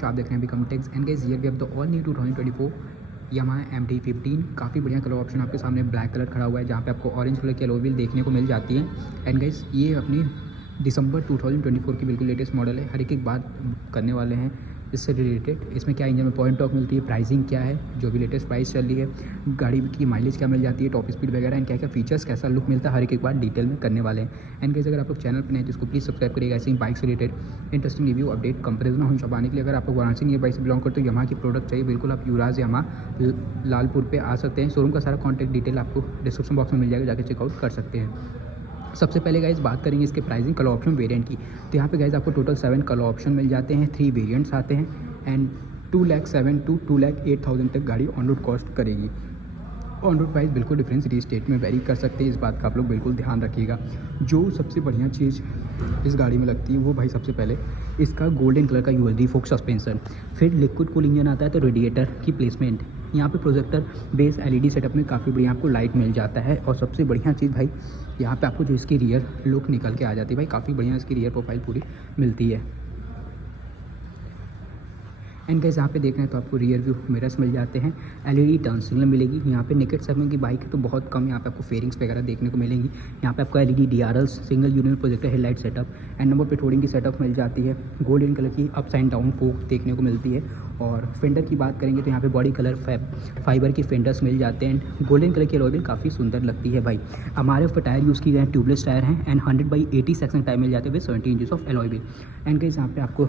नमस्कार, आप देख रहे हैं बिकम टेक्स and guys here we have the all new 2024 Yamaha MT-15। काफ़ी बढ़िया कलर ऑप्शन आपके सामने ब्लैक कलर खड़ा हुआ है, जहाँ पे आपको ऑरेंज कलर की अलॉय व्हील देखने को मिल जाती है। एंड गाइस ये अपनी दिसंबर 2024 की बिल्कुल लेटेस्ट मॉडल है। हर एक बात करने वाले हैं इससे रिलेटेड, इसमें क्या इंजन में पॉइंट टॉक मिलती है, प्राइसिंग क्या है, जो भी लेटेस्ट प्राइस चल रही है, गाड़ी की माइलेज क्या मिल जाती है, टॉप स्पीड वगैरह, एंड क्या क्या फीचर्स, कैसा लुक मिलता है, हर एक बात डिटेल में करने वाले हैं। एंड गाइस अगर आप लोग चैनल पर नए तो इसको प्लीज़ सब्सक्राइब करिएगा ऐसे ही बाइक से related interesting review update comparison हो पाने के लिए। अगर आपको वाराणसी नियर बाइक से बिलोंग करते हो यामाहा की प्रोडक्ट चाहिए, बिल्कुल आप युवराज यामाहा लालपुर पे आ सकते हैं। शोरूम का सारा कॉन्टैक्ट डिटेल आपको डिस्क्रिप्शन बॉक्स में मिल जाएगा, जाकर चेकआउट कर सकते हैं। सबसे पहले गाइस बात करेंगे इसके प्राइसिंग कलर ऑप्शन वेरिएंट की। तो यहाँ पे गाइस आपको टोटल 7 कलर ऑप्शन मिल जाते हैं, 3 वेरिएंट्स आते हैं एंड 2,07,000 to 2,08,000 तक गाड़ी ऑन रोड कॉस्ट करेगी। ऑन रोड प्राइस बिल्कुल डिफरेंस सिटी स्टेट में वेरी कर सकते हैं, इस बात का आप लोग बिल्कुल ध्यान रखिएगा। जो सबसे बढ़िया चीज़ इस गाड़ी में लगती है वो भाई सबसे पहले इसका गोल्डन कलर का ULD फोक सस्पेंशन, फिर लिक्विड कूल इंजन आता है, तो रेडिएटर की प्लेसमेंट, यहाँ पे प्रोजेक्टर बेस LED सेटअप में काफ़ी बढ़िया आपको लाइट मिल जाता है। और सबसे बढ़िया चीज़ भाई यहाँ पे आपको जो इसकी रियर लुक निकल के आ जाती है, भाई काफ़ी बढ़िया इसकी रियर प्रोफाइल पूरी मिलती है। एंड गाइस यहाँ पे देख रहे हैं तो आपको रियर व्यू मिरर्स मिल जाते हैं, LED टर्न सिग्नल मिलेगी। यहाँ पे नेकेड सेगमेंट की बाइक है तो बहुत कम यहाँ पे आपको फेयरिंग्स वगैरह देखने को मिलेंगी। यहाँ पे आपको LED DRLs, single unit projector headlight setup and number plate holding की सेटअप मिल जाती है। गोल्डन कलर की अप्स एंड डाउन फोक देखने को मिलती है। और फेंडर की बात करेंगे तो यहाँ पे बॉडी कलर फाइबर की फेंडर्स मिल जाते हैं एंड गोल्डन कलर की अलॉय व्हील काफ़ी सुंदर लगती है भाई। हमारे टायर यूज़ किए गए हैं, ट्यूबलेस टायर हैं एंड 100/80 सेक्शन टायर मिल जाते हैं with 70 inches of alloy wheel. And guys यहाँ पे आपको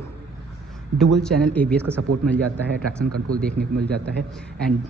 डुअल चैनल ABS का सपोर्ट मिल जाता है, ट्रैक्शन कंट्रोल देखने को मिल जाता है। एंड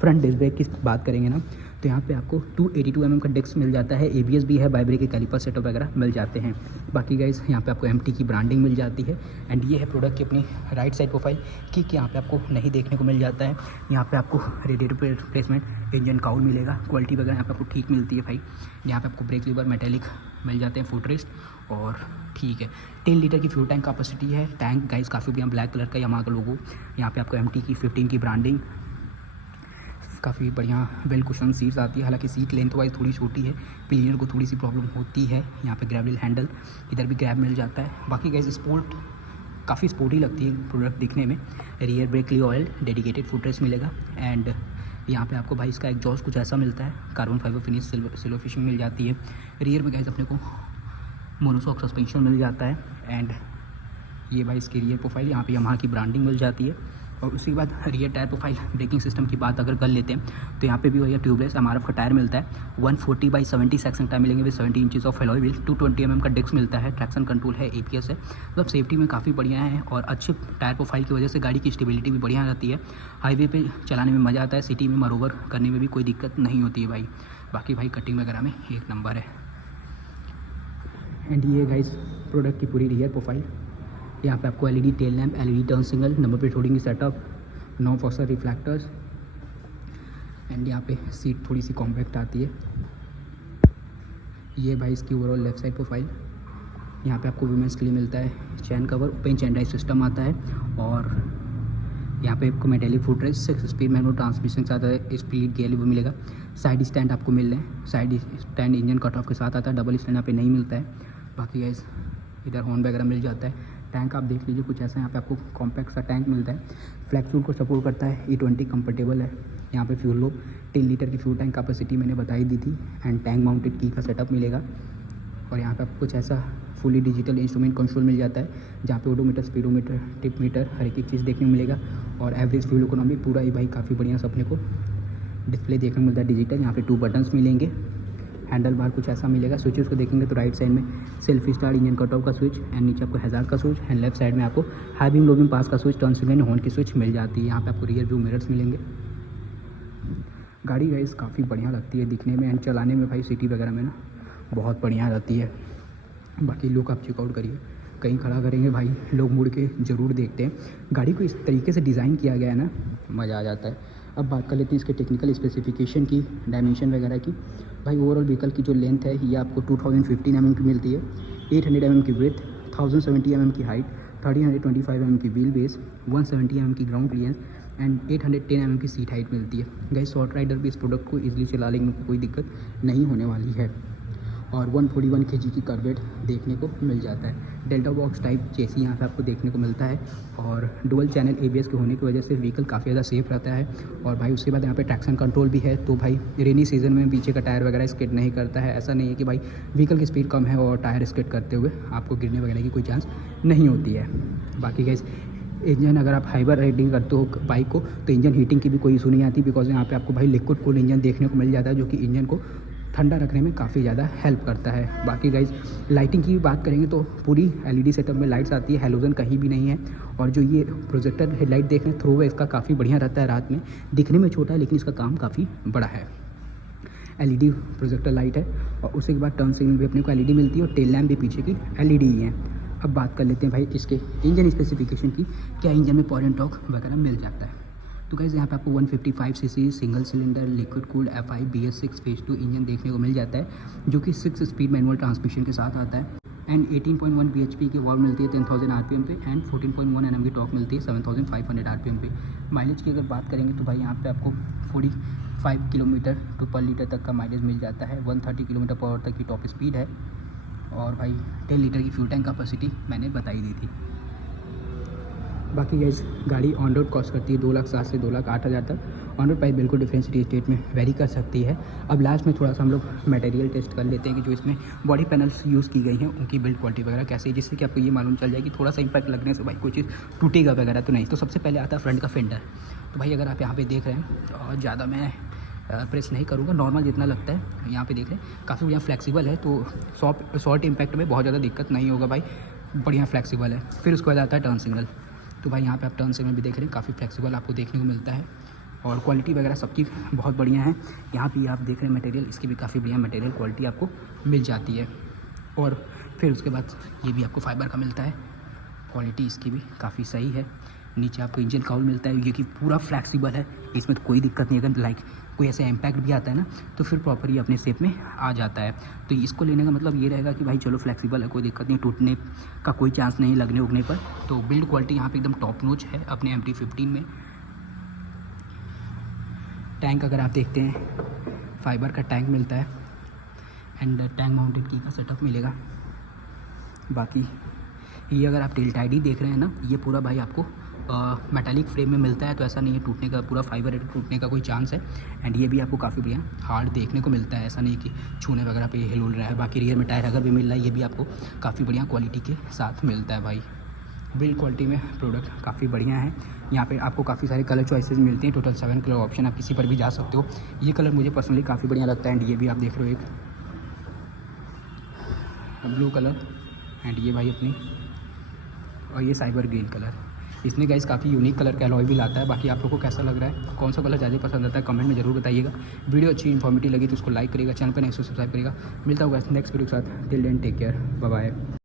फ्रंट डिस्क ब्रेक की बात करेंगे ना तो यहाँ पे आपको 282 mm का डिस्क मिल जाता है, ABS भी है, बाइब्रेक के कैलिपर सेटअप वगैरह मिल जाते हैं। बाकी गाइस यहाँ पे आपको MT की ब्रांडिंग मिल जाती है। एंड ये है प्रोडक्ट की अपनी राइट साइड प्रोफाइल। किक यहाँ पे आपको नहीं देखने को मिल जाता है, यहाँ पे आपको रेडिएटर प्लेसमेंट, इंजन काउल मिलेगा, क्वालिटी वगैरह यहाँ पे आपको ठीक मिलती है भाई। यहाँ पे आपको ब्रेक लीवर मेटेलिक मिल जाते हैं, फुटरेस्ट और ठीक है। 10 लीटर की फ्यूल टैंक कैपेसिटी है। टैंक गाइस काफ़ी बढ़िया ब्लैक कलर का यामाहा का लोगो, यहाँ पे आपको MT की 15 की ब्रांडिंग, काफ़ी बढ़िया वेल कुशन सीट्स आती है। हालांकि सीट लेंथ वाइज थोड़ी छोटी है, पिलियन को थोड़ी सी प्रॉब्लम होती है। यहाँ पे ग्रैब हैंडल, इधर भी ग्रैब मिल जाता है। बाकी गाइस स्पोर्ट काफ़ी स्पोर्टी लगती है प्रोडक्ट दिखने में। रियर ब्रेक लिए ऑयल, डेडिकेटेड फुटरेस्ट मिलेगा एंड यहाँ पे आपको भाई इसका एग्जॉस्ट कुछ ऐसा मिलता है, carbon fibre finish silver finishing मिल जाती है। रियर में गाइस अपने को मोनोशॉक सस्पेंशन मिल जाता है एंड ये भाई इसकी रियर प्रोफाइल, यहाँ पे यामाहा की ब्रांडिंग मिल जाती है। और उसके बाद rear tyre profile, braking system की बात अगर कर लेते हैं तो यहाँ पे भी वही ट्यूबलेस MRF का टायर मिलता है। 140/70 सेक्शन टायर मिलेंगे with 70 inches of alloy wheel. 220 mm का डिस्क मिलता है, ट्रैक्शन कंट्रोल है, ABS है, मतलब सेफ्टी में काफ़ी बढ़िया है। और अच्छे टायर प्रोफाइल की वजह से गाड़ी की स्टेबिलिटी भी बढ़िया रहती है। हाईवे पे चलाने में मज़ा आता है, सिटी में मरोवर करने में भी कोई दिक्कत नहीं होती है भाई। बाकी भाई कटिंग वगैरह में एक नंबर है। एंड ये गाइस प्रोडक्ट की पूरी रियर प्रोफाइल, यहाँ पे आपको LED tail lamp, LED turn signal, number plate holding की सेटअप, 9 फॉक्सर रिफ्लेक्टर्स एंड यहाँ पे सीट थोड़ी सी कॉम्पैक्ट आती है। ये भाई इसकी ओवरऑल लेफ्ट साइड प्रोफाइल, यहाँ पे आपको वुमेंस के लिए मिलता है chain cover, open chain drive system आता है। और यहाँ पे आपको metallic footrest, 6 speed manual transmission के साथ आता है, स्प्लिट गियर वो मिलेगा। साइड स्टैंड आपको मिल रहे हैं, side stand engine cut off के साथ आता है, डबल स्टैंड यहाँ पे नहीं मिलता है। बाकी गाइस इधर हॉर्न वगैरह मिल जाता है। टैंक आप देख लीजिए कुछ ऐसा, यहाँ पे आपको कॉम्पैक्ट सा टैंक मिलता है, फ्लैक्स फ्यूल को सपोर्ट करता है, E20 कंफर्टेबल है। यहाँ पे फ्यूल लो 10 लीटर की फ्यूल टैंक कैपेसिटी मैंने बताई दी थी एंड टैंक माउंटेड की का सेटअप मिलेगा। और यहाँ पे आपको कुछ ऐसा फुली डिजिटल इंस्ट्रूमेंट कंट्रोल मिल जाता है, जहाँ पे ओडोमीटर, स्पीडोमीटर, टिप मीटर, हर एक चीज़ देखने को मिलेगा। और एवरेज फ्यूल इकोनॉमी पूरा ही भाई काफ़ी बढ़िया से अपने को डिस्प्ले देखने को मिलता है डिजिटल। यहाँ पे 2 बटन्स मिलेंगे, हैंडल बार कुछ ऐसा मिलेगा। स्विचेस को देखेंगे तो राइट साइड में self start, engine cut off का स्विच एंड नीचे आपको हैजार्ड का स्विच एंड लेफ्ट साइड में आपको हाई बीम लो बीम पास का स्विच, टर्न सिग्नल, हॉर्न की स्विच मिल जाती है। यहाँ पे आपको रियर व्यू मिरर्स मिलेंगे। गाड़ी गाइस काफ़ी बढ़िया लगती है दिखने में एंड चलाने में भाई सिटी वगैरह में ना बहुत बढ़िया रहती है। बाकी लुक आप चेकआउट करिए, कहीं खड़ा करेंगे भाई लोग मुड़ के ज़रूर देखते हैं। गाड़ी को इस तरीके से डिज़ाइन किया गया है ना, मज़ा आ जाता है। अब बात कर लेते हैं इसके टेक्निकल स्पेसिफिकेशन की, डायमेंशन वगैरह की। भाई ओवरऑल व्हीकल की जो लेंथ है ये आपको 2015 mm की मिलती है, 800 mm की विड्थ, 1070 mm की हाइट, 1325 mm की व्हील बेस, 170 mm की ग्राउंड क्लियरेंस एंड 810 mm की सीट हाइट मिलती है। गाइस शॉर्ट राइडर भी इस प्रोडक्ट को ईजिली चला लेंगे, कोई दिक्कत नहीं होने वाली है। और 141 kg की कर्वेट देखने को मिल जाता है। डेल्टा बॉक्स टाइप चेसी यहाँ पे आपको देखने को मिलता है और डुअल चैनल ABS के होने की वजह से व्हीकल काफ़ी ज़्यादा सेफ रहता है। और भाई उसके बाद यहाँ पे ट्रैक्शन कंट्रोल भी है, तो भाई रेनी सीजन में पीछे का टायर वगैरह स्किड नहीं करता है। ऐसा नहीं है कि भाई व्हीकल की स्पीड कम है और टायर स्किड करते हुए आपको गिरने वगैरह की कोई चांस नहीं होती है। बाकी गाइस इंजन अगर आप हाइबर राइडिंग करते हो बाइक को तो इंजन हीटिंग की भी कोई इशू नहीं आती, बिकॉज यहाँ पे आपको भाई लिक्विड कूल इंजन देखने को मिल जाता है जो कि इंजन को ठंडा रखने में काफ़ी ज़्यादा हेल्प करता है। बाकी गाइज लाइटिंग की बात करेंगे तो पूरी LED सेटअप में लाइट्स आती है, हेलोजन कहीं भी नहीं है। और जो ये प्रोजेक्टर हेडलाइट देख रहे हैं थ्रो है, इसका काफ़ी बढ़िया रहता है, रात में दिखने में छोटा है लेकिन इसका काम काफ़ी बड़ा है। LED प्रोजेक्टर लाइट है और उसके बाद टर्न सिग्नल भी अपने को LED मिलती है और टेल लैम्प भी पीछे की LED ही है। अब बात कर लेते हैं भाई इसके इंजन स्पेसिफिकेशन की, क्या इंजन में पावर एंड टॉर्क वगैरह मिल जाता है। तो गाइस यहाँ पे आपको 155 CC single cylinder liquid cooled FI BS6 phase 2 engine देखने को मिल जाता है जो कि 6 स्पीड मैनुअल ट्रांसमिशन के साथ आता है एंड 18.1 bhp की वॉल्व मिलती है 10,000 RPM पे एंड 14.1 Nm की टॉर्क मिलती है 7,500 RPM पे। माइलेज की अगर बात करेंगे तो भाई यहाँ पे आपको 45 किलोमीटर टू पर लीटर तक का माइलेज मिल जाता है, 130 किलोमीटर पर आवर तक की टॉप स्पीड है और भाई 10 लीटर की फ्यूल टैंक कैपेसिटी मैंने बताई दी थी। बाकी गाइस गाड़ी ऑन रोड कॉस्ट करती है 2,07,000 से 2,08,000 तक। ऑन रोड प्राइस बिल्कुल डिफरेंट सिटी स्टेट में वेरी कर सकती है। अब लास्ट में थोड़ा सा हम लोग मटेरियल टेस्ट कर लेते हैं कि जो इसमें बॉडी पैनल्स यूज़ की गई हैं उनकी बिल्ड क्वालिटी वगैरह कैसी है, जिससे कि आपको ये मालूम चल जाए कि थोड़ा सा इंपैक्ट लगने से भाई कोई चीज़ टूटेगा वगैरह तो नहीं। तो सबसे पहले आता है फ्रंट का फेंडर। तो भाई अगर आप यहाँ पर देख रहे हैं और ज़्यादा मैं प्रेस नहीं करूँगा, नॉर्मल जितना लगता है यहाँ पे देख रहे हैं काफ़ी बढ़िया फ्लेक्सिबल है, तो शॉर्ट इम्पैक्ट में बहुत ज़्यादा दिक्कत नहीं होगा भाई, बढ़िया फ्लेक्सिबल है। फिर उसके बाद आता है टर्न सिग्नल। तो भाई यहाँ पे आप टर्न सिग्नल भी देख रहे हैं काफ़ी फ्लेक्सिबल आपको देखने को मिलता है और क्वालिटी वगैरह सबकी बहुत बढ़िया है। यहाँ भी आप देख रहे हैं मटेरियल, इसकी भी काफ़ी बढ़िया मटेरियल क्वालिटी आपको मिल जाती है। और फिर उसके बाद ये भी आपको फाइबर का मिलता है, क्वालिटी इसकी भी काफ़ी सही है। नीचे आपको इंजन काउल मिलता है, ये कि पूरा फ्लेक्सिबल है, इसमें तो कोई दिक्कत नहीं। अगर लाइक कोई ऐसा इम्पैक्ट भी आता है ना तो फिर प्रॉपर ये अपने शेप में आ जाता है। तो इसको लेने का मतलब ये रहेगा कि भाई चलो फ्लेक्सिबल है, कोई दिक्कत नहीं, टूटने का कोई चांस नहीं लगने उगने पर। तो बिल्ड क्वालिटी यहाँ पे एकदम टॉप नॉच है अपने MT-15 में। टैंक अगर आप देखते हैं फाइबर का टैंक मिलता है एंड टैंक माउंटेड की का सेटअप मिलेगा। बाकी ये अगर आप टेल टाइड ही देख रहे हैं ना, ये पूरा भाई आपको मेटालिक फ्रेम में मिलता है, तो ऐसा नहीं है टूटने का, पूरा फाइबर है, टूटने का कोई चांस है। एंड ये भी आपको काफ़ी बढ़िया हार्ड देखने को मिलता है, ऐसा नहीं कि छूने वगैरह पे हिल उल रहा है। बाकी रियर में टायर अगर भी मिल रहा है ये भी आपको काफ़ी बढ़िया क्वालिटी के साथ मिलता है भाई। बिल्ड क्वालिटी में प्रोडक्ट काफ़ी बढ़िया है। यहाँ पे आपको काफ़ी सारे कलर चॉइसेस मिलते हैं, टोटल 7 कलर ऑप्शन, आप किसी पर भी जा सकते हो। ये कलर मुझे पर्सनली काफ़ी बढ़िया लगता है एंड ये भी आप देख रहे हो एक ब्लू कलर एंड ये भाई अपनी और ये साइबर ग्रीन कलर। इसमें गाइस काफ़ी यूनिक कलर का अलॉय भी लाता है। बाकी आप लोगों को कैसा लग रहा है, कौन सा कलर ज़्यादा पसंद आता है, कमेंट में ज़रूर बताइएगा। वीडियो अच्छी इन्फॉर्मेटिव लगी तो उसको लाइक करिएगा, चैनल पर नहीं सब्सक्राइब करिएगा। मिलता होगा नेक्स्ट वीडियो के साथ। Till then take care, bye bye.